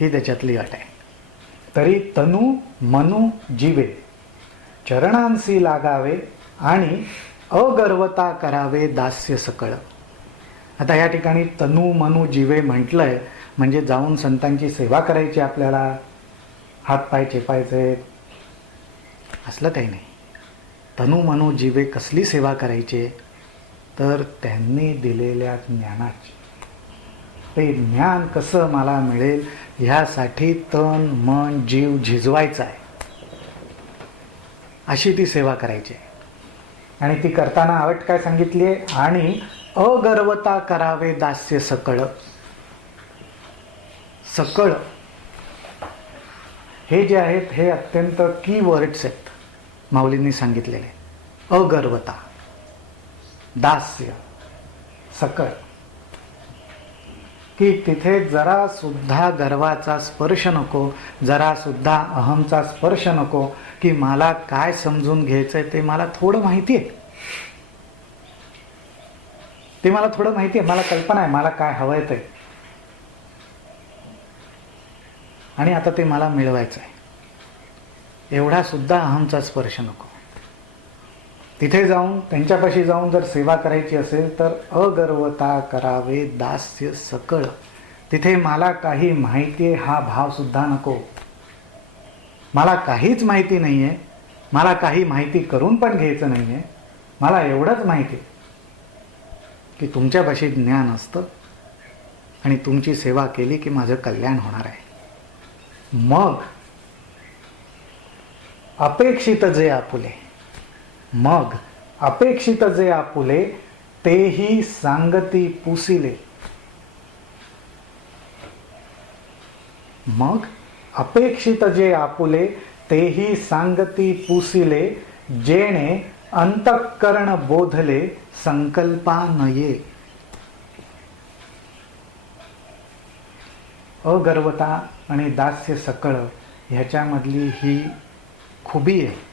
ही त्याच्यातली अट आहे. तरी तनु मनु जीवे चरणांसी लागावे आणि अगर्वता करावे दास्य सकळ. आता या ठिकाणी तनु मनु जीवे म्हटलंय म्हणजे जाऊन संतांची सेवा करायची आपल्याला. हातपाय चेपायचे. असलं काही नाही. तनु मनु जीवे कसली सेवा करायची? तर त्यांनी दिलेल्या ज्ञानाची. ते ज्ञान कसं मला मिळेल? ह्यासाठी तन मन जीव झिजवायचा आहे. अशी ती सेवा करायची आहे. आणि ती करताना आवट काय सांगितली आहे? आणि अगर्वता करावे दास्य सकळ. सकळ. हे जे आहेत हे अत्यंत की वर्ड्स आहेत माऊलींनी सांगितलेले. अगर्वता. दास्य. सकळ. की तिथे जरा सुद्धा गर्वाचा स्पर्श नको जरा सुद्धा अहमचा स्पर्श नको की मला काय समजून घ्यायचंय ते मला थोडं माहिती आहे. ते मला थोडं माहिती आहे मला कल्पना आहे मला काय हवंय ते. आणि आता ते मला मिळवायचं आहे एवढा सुद्धा अहमचा स्पर्श नको. तिथे जाऊन त्यांच्यापाशी जाऊन जर सेवा करायची असेल तर अगर्वता करावे दास्य सकळ. तिथे मला काही माहिती आहे हा भाव सुद्धा नको. मला काहीच माहिती नाही आहे मला काही माहिती करून पण घ्यायचं नाही आहे मला एवढंच माहिती आहे की तुमच्यापाशी ज्ञान असतं आणि तुमची सेवा केली की माझं कल्याण होणार आहे. मग अपेक्षित जे आपुले मग अपेक्षित जे आपुले तेही सांगती पुसिले. मग अपेक्षित जे आपुले तेही सांगती पुसिले जेणे अंतःकरण बोधले संकल्पा नये अगर्वता आणि दास्य सकळ ह्याच्यामधली ही खुबी आहे.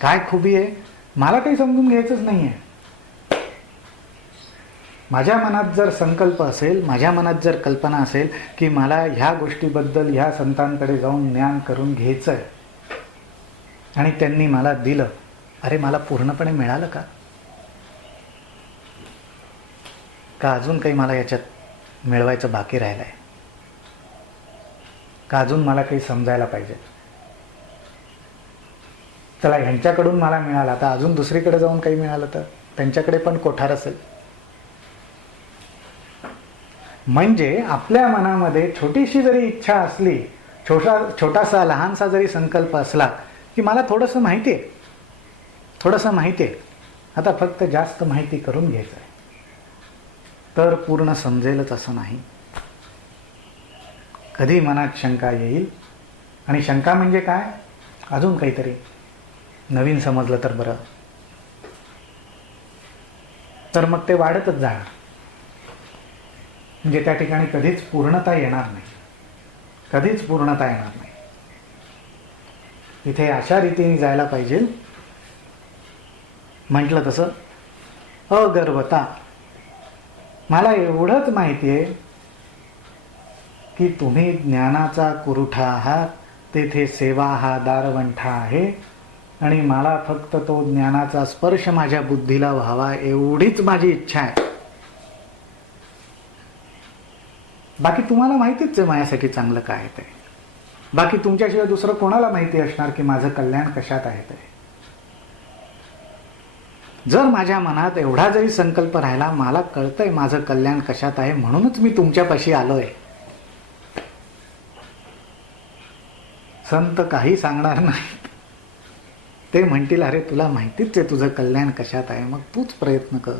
काय खुबी आहे? मला काही समजून घ्यायचंच नाही आहे माझ्या मनात जर संकल्प असेल माझ्या मनात जर कल्पना असेल की मला ह्या गोष्टीबद्दल ह्या संतांकडे जाऊन ज्ञान करून घ्यायचं आहे आणि त्यांनी मला दिलं अरे मला पूर्णपणे मिळालं का? का अजून काही मला याच्यात मिळवायचं बाकी राहिलं आहे का अजून मला काही समजायला पाहिजे? चला ह्यांच्याकडून मला मिळालं. आता अजून दुसरीकडे जाऊन काही मिळालं तर? त्यांच्याकडे पण कोठार असेल. म्हणजे आपल्या मनामध्ये छोटीशी जरी इच्छा असली छोटा छोटासा लहानसा जरी संकल्प असला की मला थोडंसं माहिती आहे. थोडंसं माहिती आहे. आता फक्त जास्त माहिती करून घ्यायचं आहे. तर पूर्ण समजेलच असं नाही. कधी मनात शंका येईल? आणि शंका म्हणजे काय? अजून काहीतरी. नवीन समजलं तर बरं. तर मग ते वाढतच जाणार. म्हणजे त्या ठिकाणी कधीच पूर्णता येणार नाही. कधीच पूर्णता येणार नाही. इथे अशा रीतीने जायला पाहिजे. म्हटलं तसं अगर्वता. मला एवढंच माहिती आहे की तुम्ही ज्ञानाचा कुरुठा आहात तेथे सेवा हा दारवंठा आहे. आणि मला फक्त तो ज्ञानाचा स्पर्श माझ्या बुद्धीला व्हावा एवढीच माझी इच्छा आहे. बाकी तुम्हाला माहितीच आहे माझ्यासाठी चांगलं काय ते. बाकी तुमच्याशिवाय दुसरं कोणाला माहिती असणार की माझं कल्याण कशात आहे ते? जर माझ्या मनात एवढा जरी संकल्प राहिला मला कळतंय माझं कल्याण कशात आहे म्हणूनच मी तुमच्यापाशी आलोय. संत काही सांगणार नाही ते म्हणतील अरे तुला माहितीच आहे तुझं कल्याण कशात आहे. मग तूच प्रयत्न कर.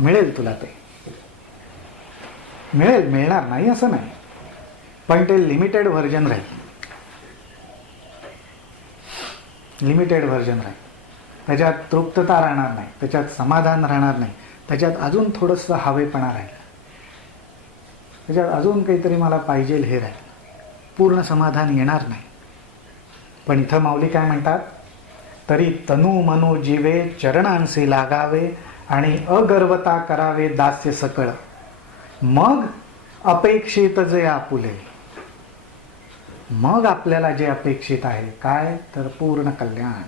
मिळेल तुला ते. मिळेल मिळणार नाही असं नाही. पण ते लिमिटेड व्हर्जन राहील. लिमिटेड व्हर्जन राहील. त्याच्यात तृप्तता राहणार नाही. त्याच्यात समाधान राहणार नाही. त्याच्यात अजून थोडंसं हवेपणा राहील. त्याच्यात अजून काहीतरी मला पाहिजे हे राहील. पूर्ण समाधान येणार नाही. पण इथं माऊली काय म्हणतात? तरी तनु मनो जीवे चरणांशी लागावे आणि अगर्वता करावे दास्य सकळ. मग अपेक्षित जे आपुले. मग आपल्याला जे अपेक्षित आहे काय? तर पूर्ण कल्याण.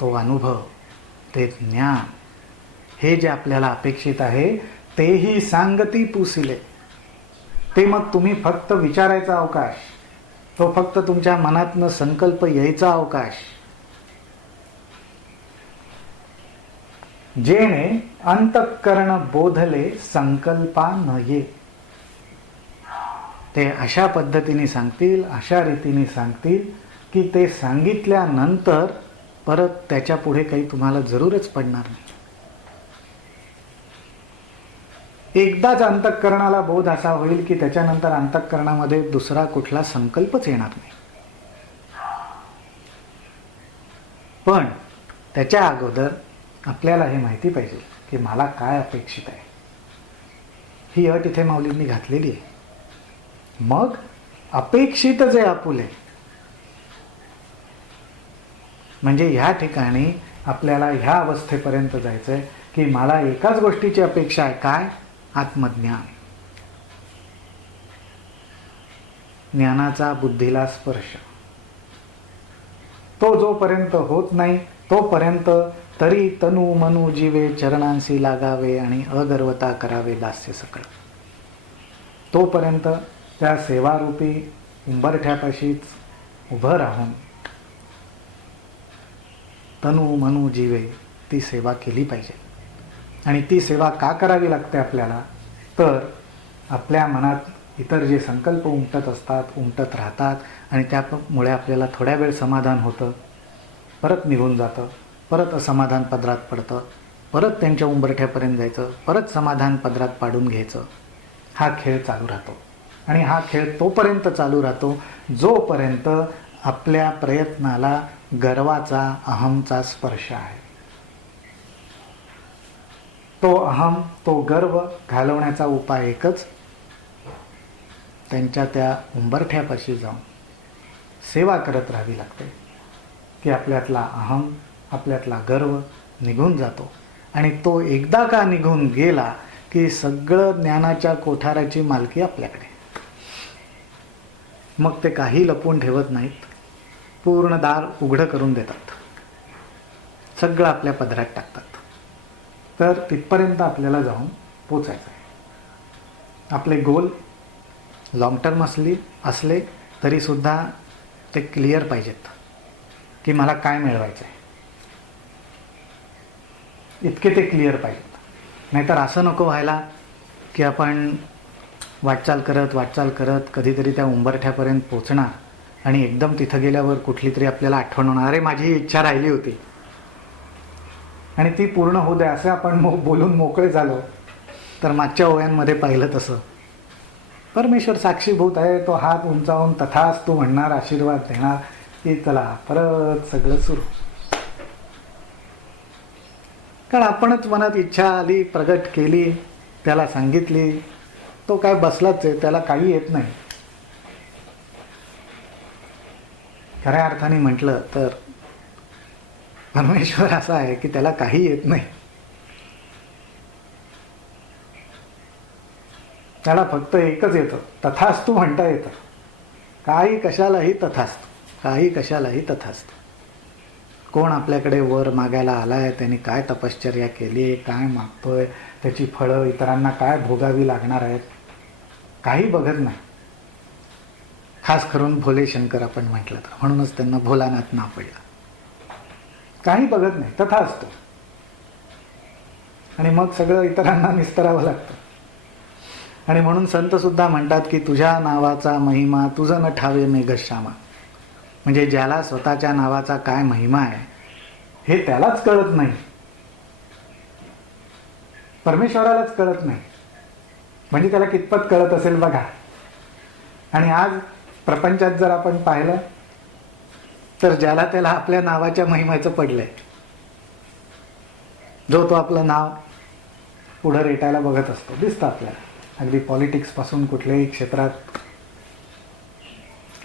तो अनुभव ते ज्ञान हे जे आपल्याला अपेक्षित आहे तेही सांगती पुसिले. ते मग तुम्ही फक्त विचारायचा अवकाश. तो फक्त तुमच्या मनातनं संकल्प यायचा अवकाश. जेणे अंतःकरण बोधले संकल्पा ये ते अशा पद्धतीने सांगतील अशा रीतीने सांगतील की ते सांगितल्यानंतर परत त्याच्या पुढे काही तुम्हाला जरूरच पडणार नाही. एकदाच अंतःकरणाला बोध असा होईल की त्याच्यानंतर अंतःकरणामध्ये दुसरा कुठला संकल्पच येणार नाही. पण त्याच्या अगोदर आपल्याला हे माहिती पाहिजे की मला काय अपेक्षित आहे. ही अट इथे माऊलींनी घातलेली आहे. मग अपेक्षित जे आपुले म्हणजे ह्या ठिकाणी आपल्याला ह्या अवस्थेपर्यंत जायचं आहे की मला एकाच गोष्टीची अपेक्षा आहे. काय? आत्मज्ञान. ज्ञानाचा बुद्धीला स्पर्श. तो जोपर्यंत होत नाही तोपर्यंत तरी तनु मनु जीवे चरणांशी लागावे आणि अगर्वता करावे दास्य सकळ. तोपर्यंत त्या सेवारूपी उंबरठ्यापाशीच उभं राहून तनु मनु जीवे ती सेवा केली पाहिजे. आणि ती सेवा का करावी लागते आपल्याला? तर आपल्या मनात इतर जे संकल्प उमटत असतात उमटत राहतात आणि त्यामुळे आपल्याला थोड्या वेळ समाधान होतं. परत निघून जातं परत असमाधान पदरात पडतं परत त्यांच्या उंबरठ्यापर्यंत जायचं परत समाधान पदरात पाडून घ्यायचं. हा खेळ चालू राहतो. आणि हा खेळ तोपर्यंत चालू राहतो जोपर्यंत आपल्या प्रयत्नाला गर्वाचा अहमचा स्पर्श आहे. तो अहम तो गर्व घालवण्याचा उपाय एकच. त्यांच्या त्या उंबरठ्यापाशी जाऊन सेवा करत राहावी लागते. की आपल्यातला अहम आपल्यातला गर्व निघून जातो. आणि तो एकदा का निघून गेला की सगळं ज्ञानाच्या कोठाराची मालकी आपल्याकडे. मग ते काही लपवून ठेवत नाहीत. पूर्ण दार उघडं करून देतात. सगळं आपल्या पदरात टाकतात. तर तिथपर्यंत आपल्याला जाऊन पोचायचं आहे आपले गोल लॉंग टर्म असली असले तरीसुद्धा ते क्लिअर पाहिजेत की मला काय मिळवायचं आहे इतके ते क्लिअर पाहिजेत. नाहीतर असं नको व्हायला की आपण वाटचाल करत वाटचाल करत कधीतरी त्या उंबरठ्यापर्यंत पोचणार आणि एकदम तिथं गेल्यावर कुठली तरी आपल्याला आठवण होणार. अरे माझी इच्छा राहिली होती. आणि ती पूर्ण होऊ द्या असं आपण मो बोलून मोकळे झालो. तर मागच्या ओव्यांमध्ये पाहिलं तसं. परमेश्वर साक्षीभूत आहे तो हात उंचावून तथाच तू म्हणणार आशीर्वाद देणार की चला परत सगळं सुरू. कारण आपणच मनात इच्छा आली प्रगट केली त्याला सांगितली तो काय बसलाच आहे त्याला काही येत नाही. खऱ्या अर्थाने म्हटलं तर परमेश्वर असा आहे की त्याला काही येत नाही. त्याला फक्त एकच येतं तथास्तू म्हणता येतं. काही कशालाही तथास्तू काही कशालाही तथास्तू. कोण आपल्याकडे वर मागायला आलाय त्याने काय तपश्चर्या केली आहे काय मागतोय त्याची फळं इतरांना काय भोगावी लागणार आहेत काही बघत नाही. खास करून भोले शंकर आपण म्हटलं तर म्हणूनच त्यांना भोलानाथ ना पडलं. काही बघत नाही तथा असतो. आणि मग सगळं इतरांना निस्तरावं लागतं. आणि म्हणून संत सुद्धा म्हणतात की तुझ्या नावाचा महिमा तुझं न ठावे मेघश्यामा म्हणजे ज्याला स्वतःच्या नावाचा काय महिमा आहे हे त्यालाच कळत नाही. परमेश्वरालाच कळत नाही. म्हणजे त्याला कितपत कळत असेल बघा. आणि आज प्रपंचात जर आपण पाहिलं तर ज्याला त्याला आपल्या नावाच्या महिमाचं पडलंय. जो तो आपलं नाव पुढं रेटायला बघत असतो दिसतं आपल्याला. अगदी पॉलिटिक्सपासून कुठल्याही क्षेत्रात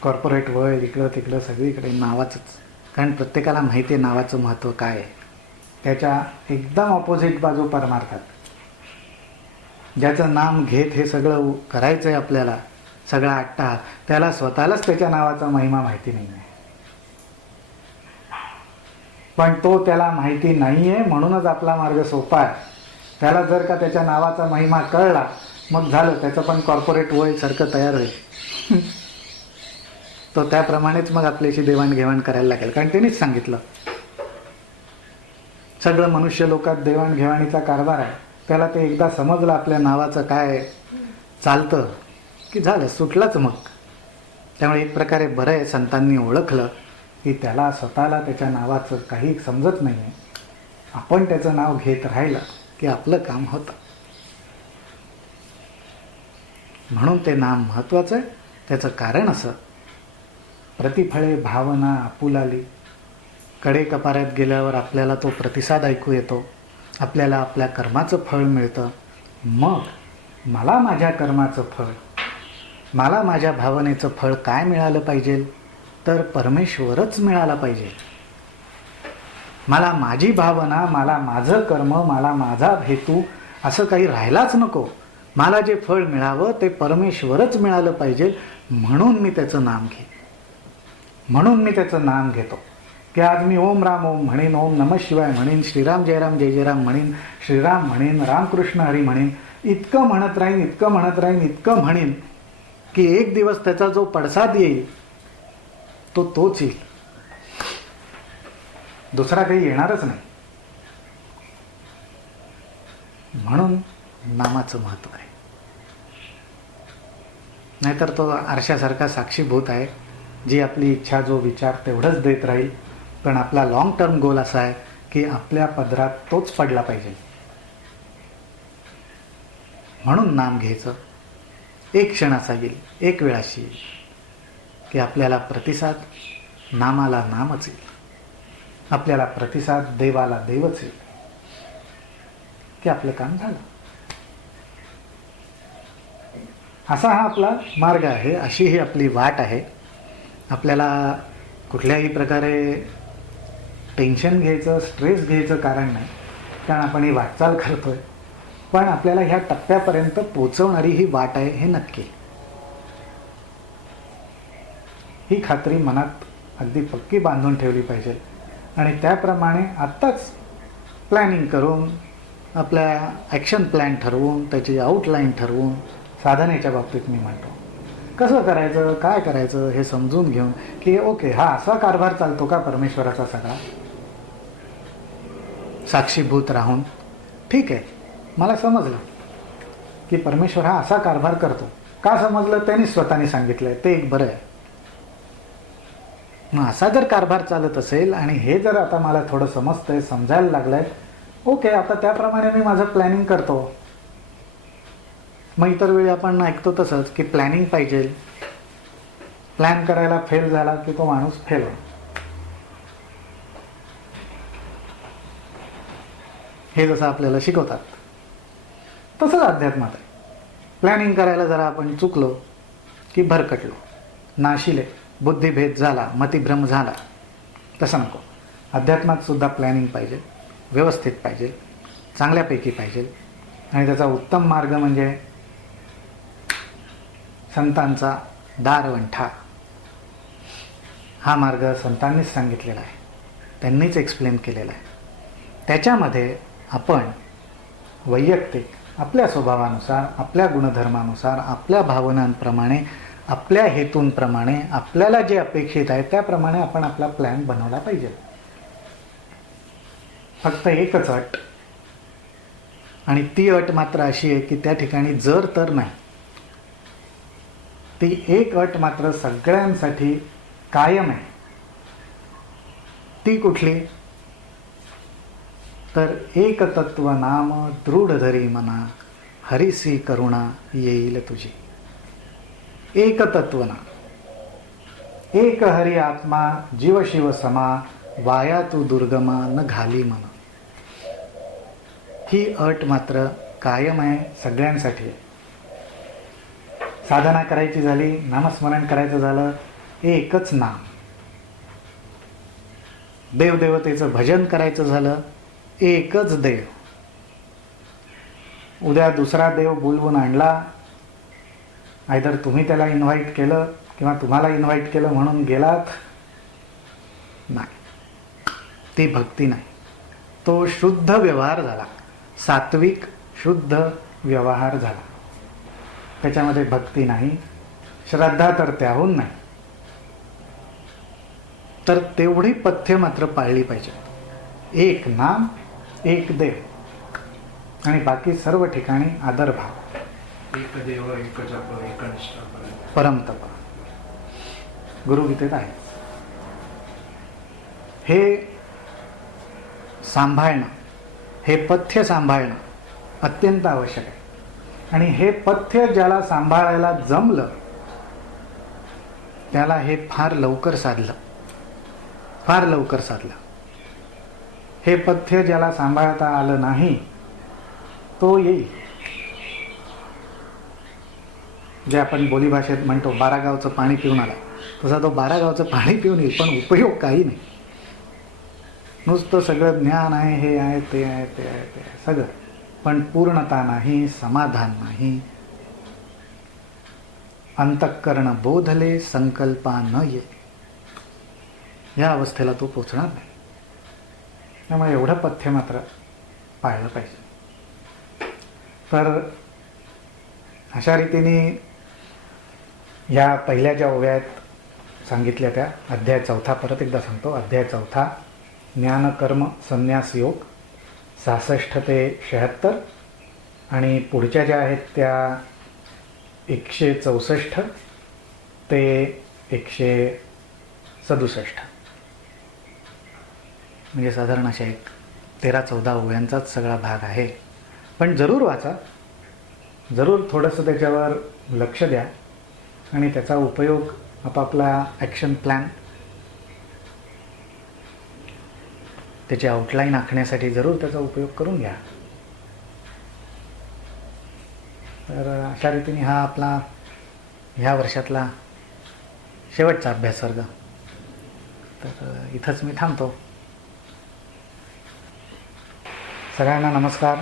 कॉर्पोरेट वर्ल्ड इकडं तिकडं सगळीकडे नावाचंच. कारण प्रत्येकाला माहिती आहे नावाचं महत्त्व काय आहे. त्याच्या एकदम ऑपोजिट बाजू परमार्थात. ज्याचं नाम घेत हे सगळं करायचं आहे आपल्याला सगळा आट्टा त्याला स्वतःलाच त्याच्या नावाचा महिमा माहिती नाही आहे पण तो त्याला माहिती नाही आहे म्हणूनच आपला मार्ग सोपा आहे. त्याला जर का त्याच्या नावाचा महिमा कळला मग झालं त्याचं पण कॉर्पोरेट वर्ल्ड सारखं तयार होईल. तो त्याप्रमाणेच मग आपल्याशी देवाणघेवाण करायला लागेल. कारण त्यांनीच सांगितलं. सगळं मनुष्य लोकात देवाणघेवाणीचा कारभार आहे. त्याला ते एकदा समजलं आपल्या नावाचं काय चालतं की झालं सुटलंच मग. त्यामुळे एक प्रकारे बरं आहे संतांनी ओळखलं. की त्याला स्वतःला त्याच्या नावाचं काही समजत नाही आहे आपण त्याचं नाव घेत राहिलं की आपलं काम होतं. म्हणून ते नाम महत्त्वाचं आहे. त्याचं कारण असं. प्रतिफळे भावना आपुलाली कडे कपाऱ्यात गेल्यावर आपल्याला तो प्रतिसाद ऐकू येतो. आपल्याला आपल्या कर्माचं फळ मिळतं. मग मला माझ्या कर्माचं फळ मला माझ्या भावनेचं फळ काय मिळालं पाहिजे? तर परमेश्वरच मिळाला पाहिजे. मला माझी भावना मला माझं कर्म मला माझा हेतू असं काही राहिलाच नको. मला जे फळ मिळावं ते परमेश्वरच मिळालं पाहिजे म्हणून मी त्याचं नाम घे म्हणून मी त्याचं नाम घेतो. की आज मी ओम राम ओम म्हणेन ओम नम शिवाय म्हणेन श्रीराम जयराम जय जयराम म्हणेन श्रीराम म्हणेन रामकृष्ण हरी म्हणेन इतकं म्हणत राहीन इतकं म्हणत राहीन इतकं म्हणेन की एक दिवस त्याचा जो पडसाद येईल तो तोच येईल दुसरा काही येणारच नाही. म्हणून नामाचं महत्त्व आहे. नाहीतर तो आरशासारखा साक्षीभूत आहे जी आपली इच्छा जो विचार तेवढंच देत राहील. पण आपला लॉंग टर्म गोल असा आहे की आपल्या पदरात तोच पडला पाहिजे. म्हणून नाम घ्यायचं. एक क्षण असा येईल एक वेळ अशी येईल. की आपल्याला प्रतिसाद नामाला नामच येईल. आपल्याला प्रतिसाद देवाला देवच येईल. की आपलं काम झालं. असा हा आपला मार्ग आहे. अशी ही आपली वाट आहे. आपल्याला कुठल्याही प्रकारे टेन्शन घ्यायचं स्ट्रेस घ्यायचं कारण नाही. कारण आपण ही वाटचाल करतोय. पण आपल्याला ह्या टप्प्यापर्यंत पोचवणारी ही वाट आहे हे नक्की. ही खात्री मनात अगदी पक्की बांधून ठेवली पाहिजे. आणि त्याप्रमाणे आत्ताच प्लॅनिंग करून आपल्या ॲक्शन प्लॅन ठरवून त्याची आउटलाईन ठरवून साधनेच्या बाबतीत मी म्हणतो. कसं करायचं काय करायचं हे समजून घेऊन की ओके हा असा कारभार चालतो का परमेश्वराचा सगळा? साक्षीभूत राहून. ठीक आहे मला समजलं की परमेश्वर हा असा कारभार करतो. का समजलं? त्यांनी स्वतःनी सांगितलंय. ते एक बरं आहे. मग असा जर कारभार चालत असेल आणि हे जर आता मला थोडं समजतंय समजायला लागलंय ओके आता त्याप्रमाणे मी माझं प्लॅनिंग करतो. मग इतर वेळी आपण ऐकतो तसंच की प्लॅनिंग पाहिजे. प्लॅन करायला फेल झाला की तो माणूस फेल हे जसं आपल्याला शिकवतात तसंच अध्यात्मात आहे. प्लॅनिंग करायला जरा आपण चुकलो की भरकटलो नाशिले. बुद्धिभेद झाला मतिभ्रम झाला तसं नको. अध्यात्मात सुद्धा प्लॅनिंग पाहिजे व्यवस्थित पाहिजे चांगल्यापैकी पाहिजे. आणि त्याचा उत्तम मार्ग म्हणजे संतांचा दारवंठा. हा मार्ग संतांनीच सांगितलेला आहे. त्यांनीच एक्सप्लेन केलेला आहे. त्याच्यामध्ये आपण वैयक्तिक आपल्या स्वभावानुसार आपल्या गुणधर्मानुसार आपल्या भावनांप्रमाणे आपल्या हेतूंप्रमाणे आपल्याला जे अपेक्षित आहे त्याप्रमाणे आपण आपला प्लॅन बनवला पाहिजे. फक्त एकच अट. आणि ती अट मात्र अशी आहे की त्या ठिकाणी जर तर नाही. ती एक अट मात्र सगळ्यांसाठी कायम आहे. ती कुठली? तर एक तत्व नाम दृढ धरी मना हरिसी करुणा येईल तुझी. एक तत्व ना एक हरी आत्मा जीव शिव समा वाया तू दुर्गमा न घाली मन ही अट मात्र कायम आहे सगळ्यांसाठी साधना करायची झाली नामस्मरण करायचं झालं एकच नाम देवदेवतेचं भजन करायचं झालं एकच देव उद्या दुसरा देव बोलवून आणला आयदर तुम्ही त्याला इन्व्हाइट केलं किंवा तुम्हाला इन्व्हाइट केलं म्हणून गेलात? नाही. ती भक्ती नाही. तो शुद्ध व्यवहार झाला. सात्विक शुद्ध व्यवहार झाला. त्याच्यामध्ये भक्ती नाही. श्रद्धा तर त्याहून नाही. तर तेवढी पथ्य मात्र पाळली पाहिजे. एक नाम एक देव. आणि बाकी सर्व ठिकाणी आदरभाव. एक देव एक जप एक परमतप गुरुगीतेत आहे. हे सांभाळणं हे पथ्य सांभाळणं अत्यंत आवश्यक आहे. आणि हे पथ्य ज्याला सांभाळायला जमलं त्याला हे फार लवकर साधलं. फार लवकर साधलं. हे पथ्य ज्याला सांभाळता आलं नाही तो येईल. जे आपण बोलीभाषेत म्हणतो बारागावचं पाणी पिऊन आला. तसा तो बारागावचं पाणी पिऊन येईल पण उपयोग काही नाही. नुसतं सगळं ज्ञान आहे हे आहे ते आहे ते आहे ते आहे सगळं. पण पूर्णता नाही समाधान नाही. अंतःकरण बोधले संकल्पा न ये. या अवस्थेला तो पोचणार नाही. त्यामुळे एवढं पथ्य मात्र पाळलं पाहिजे. तर अशा रीतीने ह्या पहिल्या ज्या ओव्या आहेत सांगितल्या त्या अध्याय चौथा परत एकदा सांगतो अध्याय चौथा ज्ञान कर्म संन्यास योग सहासष्ट ते शहात्तर आणि पुढच्या ज्या आहेत त्या एकशे चौसष्ट ते एकशे सदुसष्ट. म्हणजे साधारण अशा एक तेरा चौदा ओव्यांचाच सगळा भाग आहे. पण जरूर वाचा. जरूर थोडंसं त्याच्यावर लक्ष द्या. आणि त्याचा उपयोग आपापला ॲक्शन प्लॅन त्याची आउटलाईन आखण्यासाठी जरूर त्याचा उपयोग करून घ्या. तर अशा रीतीने हा आपला ह्या वर्षातला शेवटचा अभ्यास वर्ग. तर इथंच मी थांबतो. सगळ्यांना नमस्कार.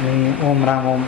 मी ओम राम ओम.